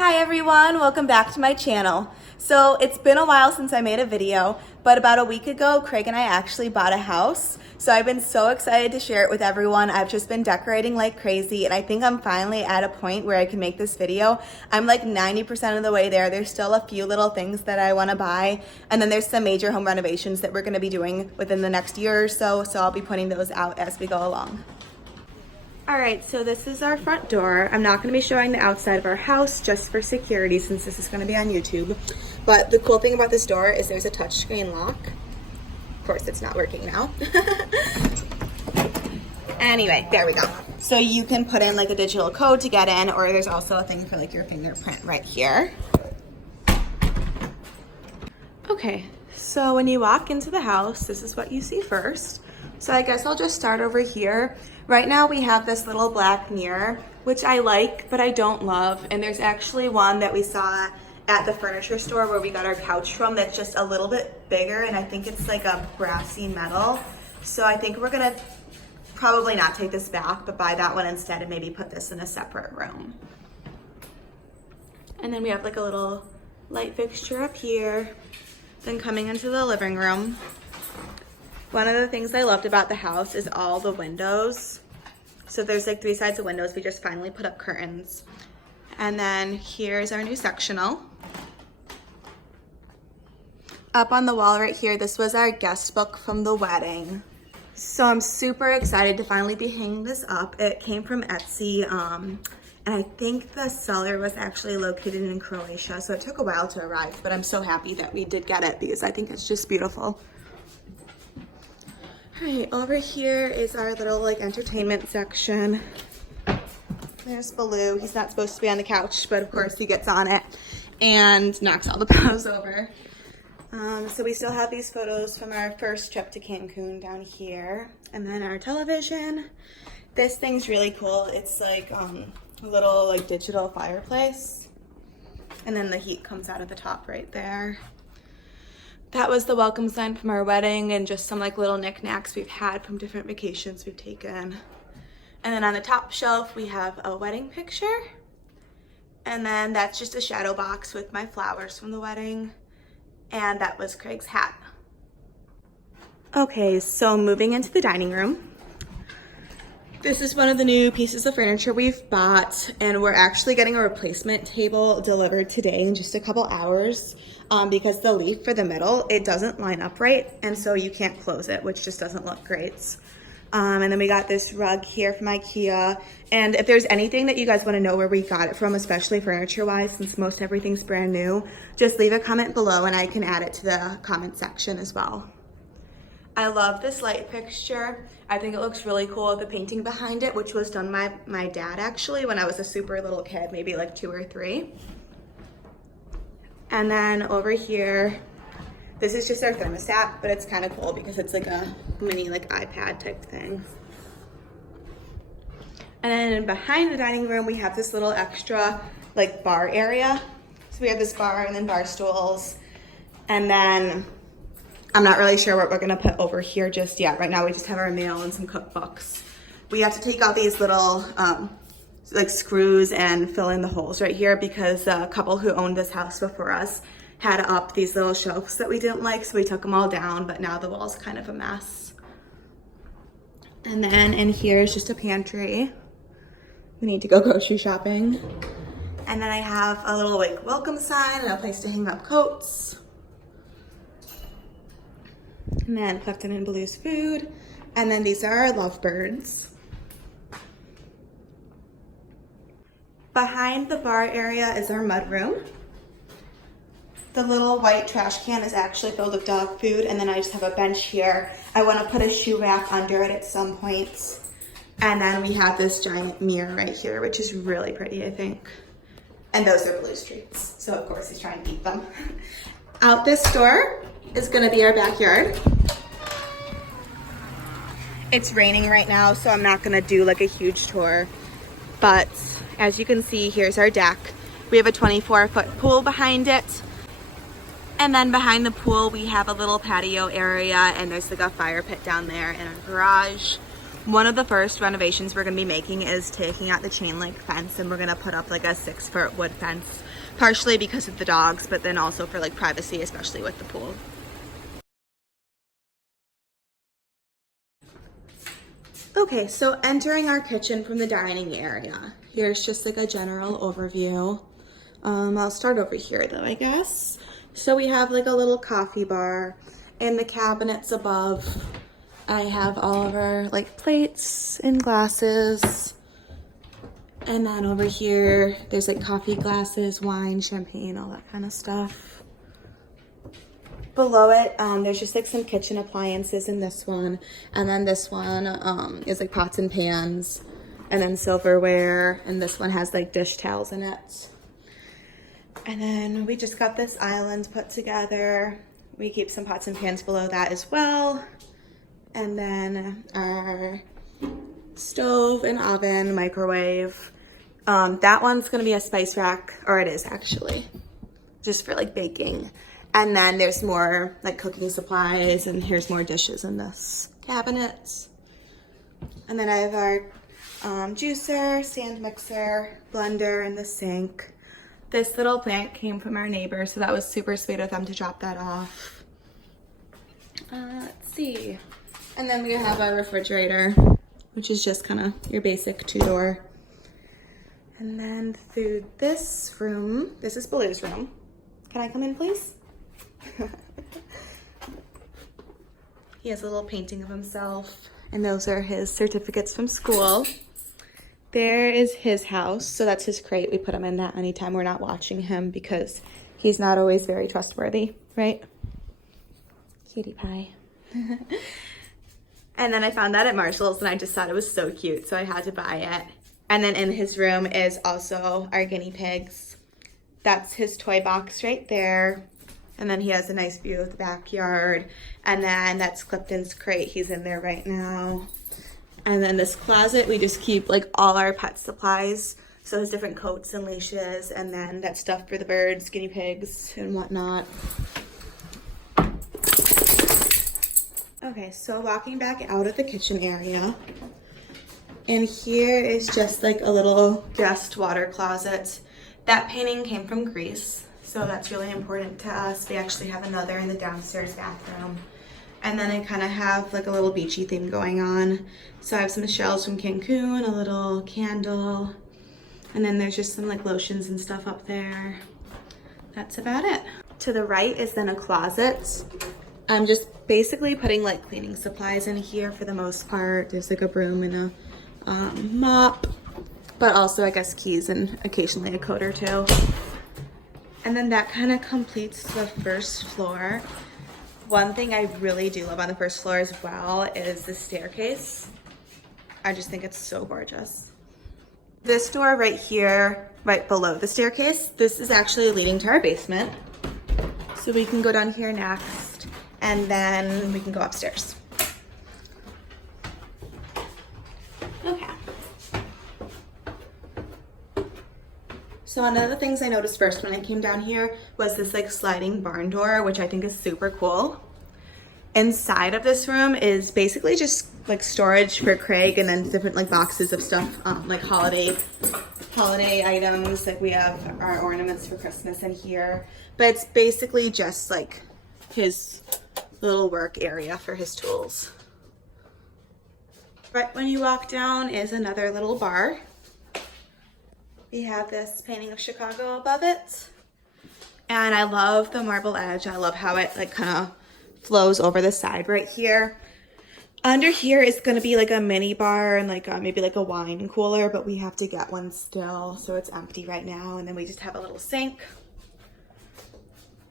Hi everyone, welcome back to my channel. So it's been a while since I made a video, but about a week ago, Craig and I actually bought a house. So I've been so excited to share it with everyone. I've just been decorating like crazy, and I think I'm finally at a point where I can make this video. I'm like 90% of the way there. There's still a few little things that I wanna buy, and then there's some major home renovations that we're gonna be doing within the next year or so, so I'll be putting those out as we go along. All right, so this is our front door. I'm not gonna be showing the outside of our house just for security since this is gonna be on YouTube. But the cool thing about this door is there's a touchscreen lock. Of course, it's not working now. Anyway, there we go. So you can put in like a digital code to get in, or there's also a thing for like your fingerprint right here. Okay, so when you walk into the house, this is what you see first. So I guess I'll just start over here. Right now we have this little black mirror, which I like, but I don't love. And there's actually one that we saw at the furniture store where we got our couch from that's just a little bit bigger, and I think it's like a brassy metal. So I think we're gonna probably not take this back, but buy that one instead and maybe put this in a separate room. And then we have like a little light fixture up here. Then coming into the living room, one of the things I loved about the house is all the windows. So there's like 3 sides of windows. We just finally put up curtains. And then here's our new sectional. Up on the wall right here, this was our guest book from the wedding. So I'm super excited to finally be hanging this up. It came from Etsy, and I think the seller was actually located in Croatia, so it took a while to arrive, but I'm so happy that we did get it because I think it's just beautiful. All right, over here is our little like entertainment section. There's Baloo. He's not supposed to be on the couch, but of course he gets on it and knocks all the pillows over. So we still have these photos from our first trip to Cancun down here. And then our television. This thing's really cool. It's like a little like digital fireplace. And then the heat comes out of the top right there. That was the welcome sign from our wedding and just some like little knickknacks we've had from different vacations we've taken. And then on the top shelf, we have a wedding picture. And then that's just a shadow box with my flowers from the wedding. And that was Craig's hat. Okay, so moving into the dining room. This is one of the new pieces of furniture we've bought, and we're actually getting a replacement table delivered today in just a couple hours because the leaf for the middle, it doesn't line up right, and so you can't close it, which just doesn't look great. And then we got this rug here from IKEA, and if there's anything that you guys want to know where we got it from, especially furniture-wise, since most everything's brand new, just leave a comment below and I can add it to the comment section as well. I love this light fixture. I think it looks really cool. The painting behind it, which was done by my dad actually when I was a super little kid, maybe like 2 or 3. And then over here, this is just our thermostat, but it's kind of cool because it's like a mini like iPad type thing. And then behind the dining room, we have this little extra like bar area. So we have this bar and then bar stools. And then I'm not really sure what we're gonna put over here just yet. Right now we just have our mail and some cookbooks. We have to take out these little like screws and fill in the holes right here because a couple who owned this house before us had up these little shelves that we didn't like, so we took them all down, but now the wall's kind of a mess. And then in here is just a pantry. We need to go grocery shopping. And then I have a little like welcome sign and a place to hang up coats. And then Clifton and Baloo's food. And then these are our lovebirds. Behind the bar area is our mudroom. The little white trash can is actually filled with dog food, and then I just have a bench here. I want to put a shoe rack under it at some point. And then we have this giant mirror right here, which is really pretty, I think. And those are Baloo's treats, so of course he's trying to eat them. Out this door is going to be our backyard. It's raining right now, so I'm not going to do like a huge tour. But as you can see, here's our deck. We have a 24-foot pool behind it. And then behind the pool, we have a little patio area, and there's like a fire pit down there in our garage. One of the first renovations we're gonna be making is taking out the chain link fence, and we're gonna put up like a 6-foot wood fence, partially because of the dogs, but then also for like privacy, especially with the pool. Okay, so entering our kitchen from the dining area. Here's just like a general overview. I'll start over here though, I guess. So we have like a little coffee bar. In the cabinets above, I have all of our like plates and glasses. And then over here, there's like coffee glasses, wine, champagne, all that kind of stuff. Below it, there's just like some kitchen appliances in this one. And then this one is like pots and pans, and then silverware. And this one has like dish towels in it. And then we just got this island put together. We keep some pots and pans below that as well. And then our stove and oven, microwave. That one's gonna be a spice rack, or it is actually, just for like baking. And then there's more like cooking supplies, and here's more dishes in this cabinet. And then I have our juicer, stand mixer, blender, and the sink. This little plant came from our neighbor, so that was super sweet of them to drop that off. Let's see. And then we have our refrigerator, which is just kind of your basic 2-door. And then through this room, this is Baloo's room. Can I come in, please? He has a little painting of himself, and those are his certificates from school. There is his house, so that's his crate. We put him in that anytime we're not watching him because he's not always very trustworthy, right? Cutie pie. And then I found that at Marshall's, and I just thought it was so cute, so I had to buy it. And then in his room is also our guinea pigs. That's his toy box right there. And then he has a nice view of the backyard. And then that's Clifton's crate. He's in there right now. And then this closet, we just keep like all our pet supplies. So there's different coats and leashes, and then that stuff for the birds, guinea pigs, and whatnot. Okay, so walking back out of the kitchen area. And here is just like a little guest water closet. That painting came from Greece, so that's really important to us. We actually have another in the downstairs bathroom. And then I kind of have like a little beachy theme going on. So I have some shells from Cancun, a little candle, and then there's just some like lotions and stuff up there. That's about it. To the right is then a closet. I'm just basically putting like cleaning supplies in here for the most part. There's like a broom and a mop, but also I guess keys and occasionally a coat or two. And then that kind of completes the first floor. One thing I really do love on the first floor as well is the staircase. I just think it's so gorgeous. This door right here, right below the staircase, this is actually leading to our basement. So we can go down here next, and then we can go upstairs. Okay. So one of the things I noticed first when I came down here was this like sliding barn door, which I think is super cool. Inside of this room is basically just like storage for Craig, and then different like boxes of stuff, like holiday items. Like we have our ornaments for Christmas in here, but it's basically just like his little work area for his tools. Right when you walk down is another little bar. We have this painting of Chicago above it. And I love the marble edge. I love how it like kind of flows over the side right here. Under here is going to be like a mini bar and like maybe like a wine cooler, but we have to get one still, so it's empty right now. And then we just have a little sink.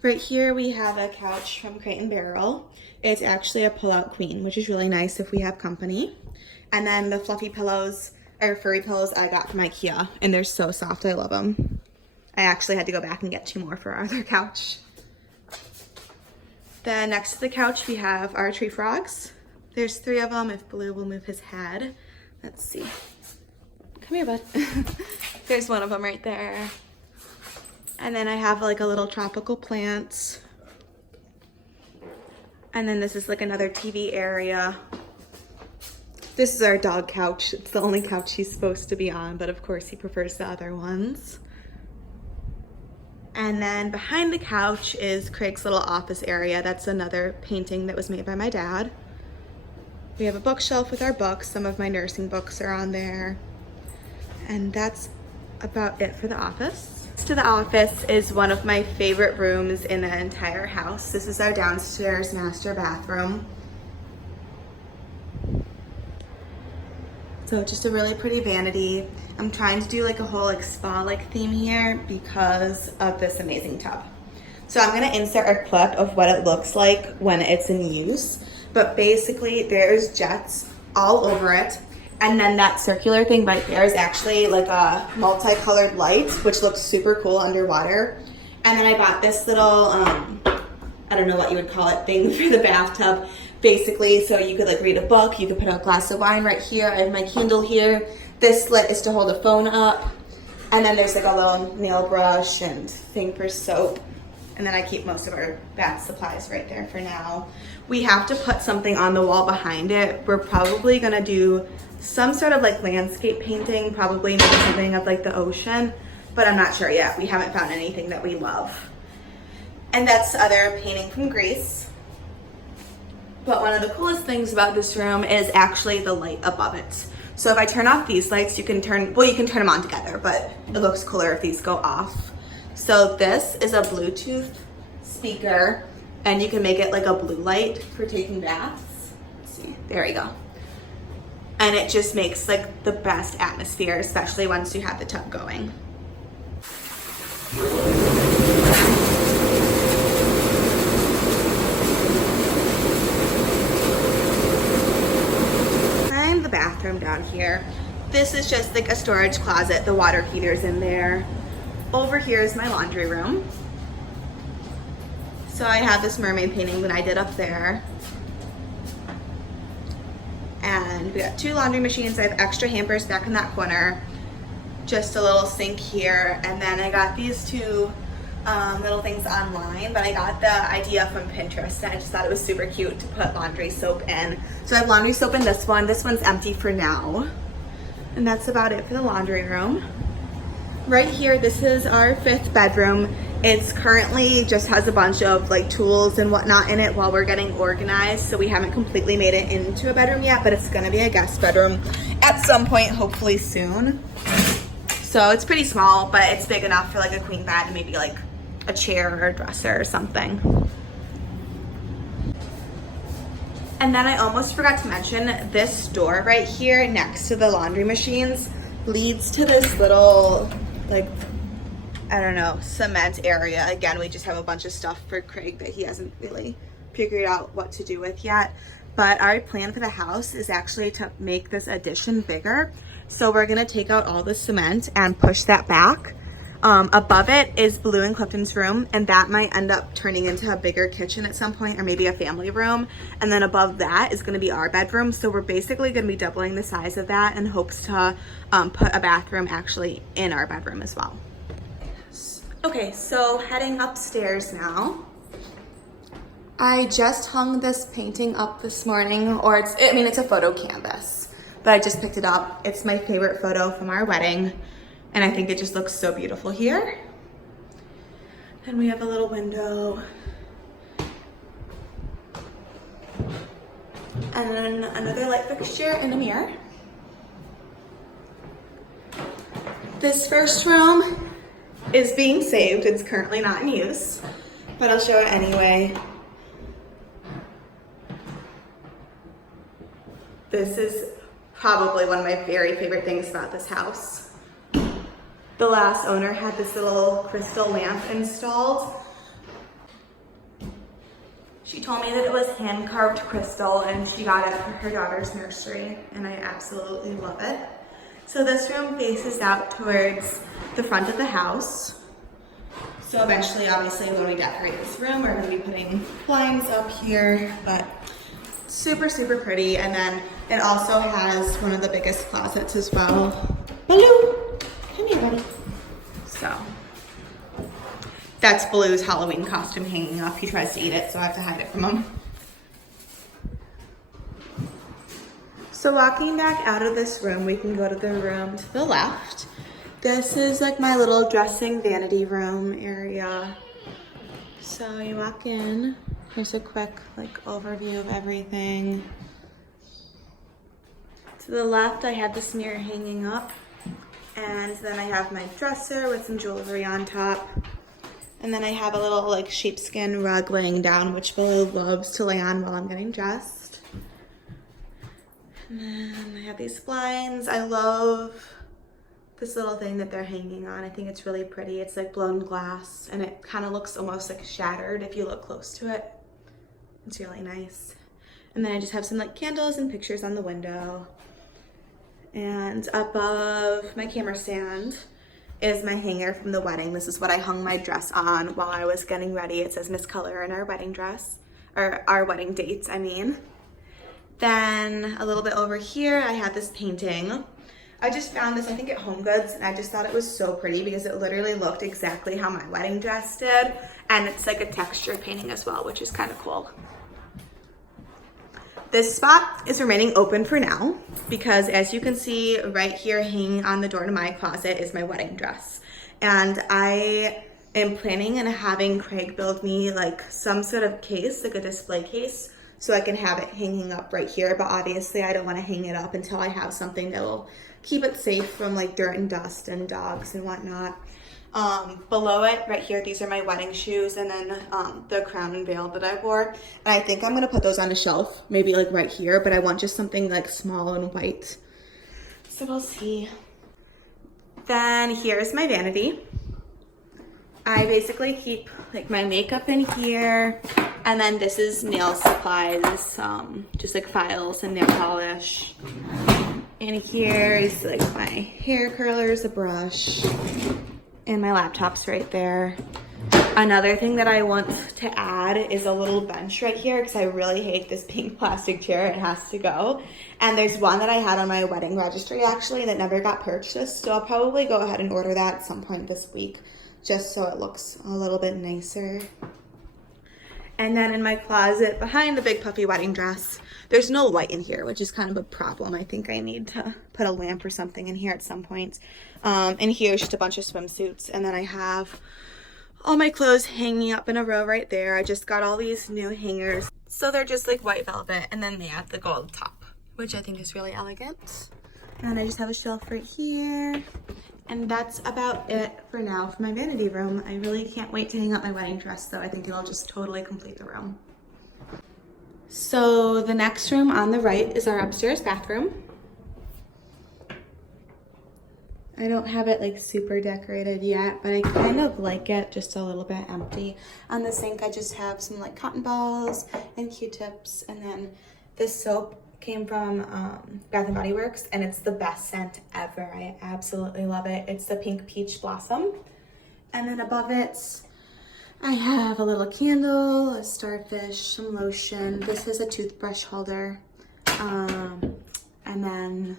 Right here we have a couch from Crate & Barrel. It's actually a pull-out queen, which is really nice if we have company. And then the fluffy pillows, or furry pillows, I got from IKEA, and they're so soft. I love them. I actually had to go back and get 2 more for our other couch. Then next to the couch we have our tree frogs. There's 3 of them if Baloo will move his head. Let's see. Come here, bud. There's one of them right there. And then I have like a little tropical plant. And then this is like another TV area. This is our dog couch. It's the only couch he's supposed to be on, but of course he prefers the other ones. And then behind the couch is Craig's little office area. That's another painting that was made by my dad. We have a bookshelf with our books. Some of my nursing books are on there. And that's about it for the office. Next to the office is one of my favorite rooms in the entire house. This is our downstairs master bathroom. So just a really pretty vanity. I'm trying to do like a whole like spa-like theme here because of this amazing tub. So I'm gonna insert a clip of what it looks like when it's in use. But basically there's jets all over it. And then that circular thing right there is actually like a multicolored light, which looks super cool underwater. And then I got this little, I don't know what you would call it, thing for the bathtub. Basically, so you could like read a book, you could put a glass of wine right here. I have my Kindle here. This slit is to hold a phone up. And then there's like a little nail brush and thing for soap. And then I keep most of our bath supplies right there for now. We have to put something on the wall behind it. We're probably gonna do some sort of like landscape painting, probably maybe something of like the ocean, but I'm not sure yet. We haven't found anything that we love. And that's the other painting from Greece. But one of the coolest things about this room is actually the light above it. So if I turn off these lights, you can turn them on together, but it looks cooler if these go off. So this is a Bluetooth speaker, and you can make it like a blue light for taking baths. Let's see, there we go. And it just makes like the best atmosphere, especially once you have the tub going. And the bathroom down here. This is just like a storage closet. The water heater's in there. Over here is my laundry room. So I have this mermaid painting that I did up there. And we got 2 laundry machines. I have extra hampers back in that corner. Just a little sink here. And then I got these 2 little things online, but I got the idea from Pinterest and I just thought it was super cute to put laundry soap in. So I have laundry soap in this one. This one's empty for now. And that's about it for the laundry room. Right here, this is our 5th bedroom. It's currently just has a bunch of like tools and whatnot in it while we're getting organized. So we haven't completely made it into a bedroom yet, but it's gonna be a guest bedroom at some point, hopefully soon. So it's pretty small, but it's big enough for like a queen bed and maybe like a chair or a dresser or something. And then I almost forgot to mention this door right here next to the laundry machines leads to this little like, I don't know, cement area. Again, we just have a bunch of stuff for Craig that he hasn't really figured out what to do with yet. But our plan for the house is actually to make this addition bigger. So we're gonna take out all the cement and push that back. Above it is Blue and Clifton's room, and that might end up turning into a bigger kitchen at some point, or maybe a family room. And then above that is gonna be our bedroom. So we're basically gonna be doubling the size of that in hopes to put a bathroom actually in our bedroom as well. Okay, so heading upstairs now. I just hung this painting up this morning, or it's a photo canvas, but I just picked it up. It's my favorite photo from our wedding, and I think it just looks so beautiful here. And we have a little window. And then another light fixture and a mirror. This first room is being saved. It's currently not in use, but I'll show it anyway. This is probably one of my very favorite things about this house. The last owner had this little crystal lamp installed. She told me that it was hand-carved crystal and she got it for her daughter's nursery, and I absolutely love it. So this room faces out towards the front of the house. So eventually, obviously, when we decorate this room, we're gonna be putting blinds up here, but super, super pretty. And then it also has one of the biggest closets as well. Baloo, come here, buddy. So that's Baloo's Halloween costume hanging up. He tries to eat it, so I have to hide it from him. So walking back out of this room, we can go to the room to the left. This is like my little dressing vanity room area. So you walk in, here's a quick like overview of everything. To the left, I have this mirror hanging up, and then I have my dresser with some jewelry on top. And then I have a little like sheepskin rug laying down, which Billy loves to lay on while I'm getting dressed. And then I have these blinds. I love this little thing that they're hanging on. I think it's really pretty. It's like blown glass, and it kind of looks almost like shattered if you look close to it. It's really nice. And then I just have some like candles and pictures on the window. And above my camera stand is my hanger from the wedding. This is what I hung my dress on while I was getting ready. It says Miss Color in our wedding dress, or our wedding dates, I mean. Then a little bit over here, I have this painting. I just found this, I think at Home Goods, and I just thought it was so pretty because it literally looked exactly how my wedding dress did. And it's like a texture painting as well, which is kind of cool. This spot is remaining open for now because, as you can see right here hanging on the door to my closet, is my wedding dress. And I am planning on having Craig build me like some sort of case, like a display case, so I can have it hanging up right here. But obviously I don't want to hang it up until I have something that will keep it safe from like dirt and dust and dogs and whatnot. Below it, right here, these are my wedding shoes, and then the crown and veil that I wore. And I think I'm gonna put those on a shelf, maybe like right here, but I want just something like small and white. So we'll see. Then here's my vanity. I basically keep like my makeup in here, and then this is nail supplies, just like files and nail polish. And here is like my hair curlers, a brush, and my laptop's right there. Another thing that I want to add is a little bench right here because I really hate this pink plastic chair. It has to go. And there's one that I had on my wedding registry actually that never got purchased. So I'll probably go ahead and order that at some point this week just so it looks a little bit nicer. And then in my closet behind the big puffy wedding dress, there's no light in here, which is kind of a problem. I think I need to put a lamp or something in here at some point. And here's just a bunch of swimsuits. And then I have all my clothes hanging up in a row right there. I just got all these new hangers. So they're just like white velvet, and then they have the gold top, which I think is really elegant. And I just have a shelf right here. And that's about it for now for my vanity room. I really can't wait to hang out my wedding dress though. I think it'll just totally complete the room. So the next room on the right is our upstairs bathroom. I don't have it like super decorated yet, but I kind of like it just a little bit empty. On the sink, I just have some like cotton balls and Q-tips, and then this soap came from Bath & Body Works, and it's the best scent ever. I absolutely love it. It's the Pink Peach Blossom. And then above it, I have a little candle, a starfish, some lotion. This is a toothbrush holder. And then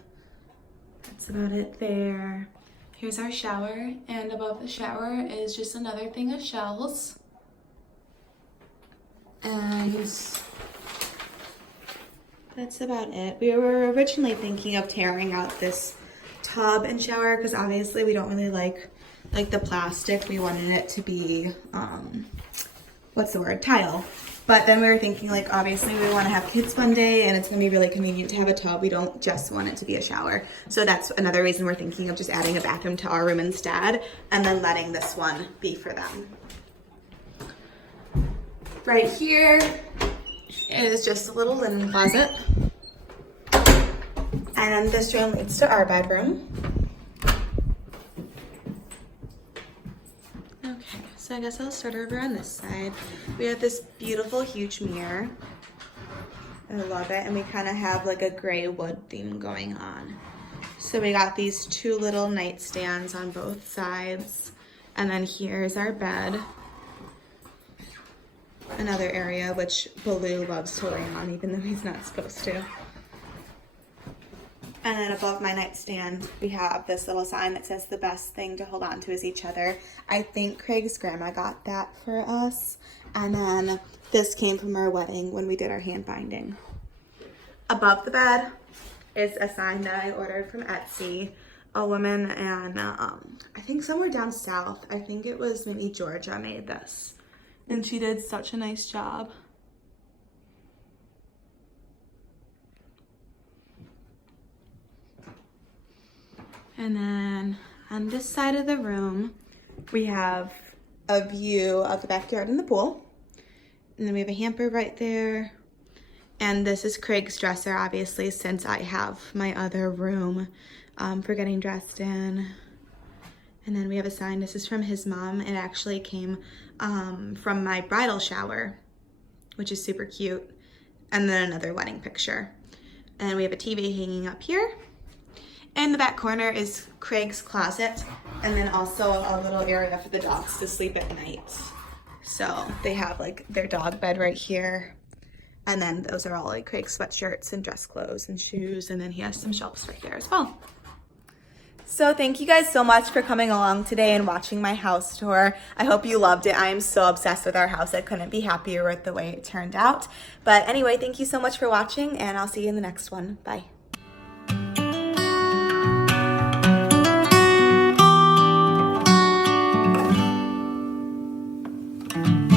that's about it there. Here's our shower, and above the shower is just another thing of shells. And that's about it. We were originally thinking of tearing out this tub and shower because obviously we don't really like the plastic. We wanted it to be, what's the word, tile. But then we were thinking like obviously we want to have kids one day and it's going to be really convenient to have a tub. We don't just want it to be a shower. So that's another reason we're thinking of just adding a bathroom to our room instead and then letting this one be for them. Right here is just a little linen closet. And then this room leads to our bedroom. Okay, so I guess I'll start over on this side. We have this beautiful, huge mirror. I love it. And we kind of have like a gray wood theme going on. So we got these two little nightstands on both sides. And then here's our bed. Another area which Baloo loves to lay on, even though he's not supposed to. And then above my nightstand, we have this little sign that says the best thing to hold on to is each other. I think Craig's grandma got that for us. And then this came from our wedding when we did our hand binding. Above the bed is a sign that I ordered from Etsy. A woman and I think somewhere down south, I think it was maybe Georgia, made this. And she did such a nice job. And then on this side of the room, we have a view of the backyard and the pool. And then we have a hamper right there. And this is Craig's dresser, obviously, since I have my other room for getting dressed in. And then we have a sign. This is from his mom. It actually came from my bridal shower, which is super cute. And then another wedding picture. And then we have a TV hanging up here. In the back corner is Craig's closet, and then also a little area for the dogs to sleep at night. So they have like their dog bed right here. And then those are all like Craig's sweatshirts and dress clothes and shoes. And then he has some shelves right there as well. So thank you guys so much for coming along today and watching my house tour. I hope you loved it. I am so obsessed with our house. I couldn't be happier with the way it turned out. But anyway, thank you so much for watching, and I'll see you in the next one. Bye. Thank you.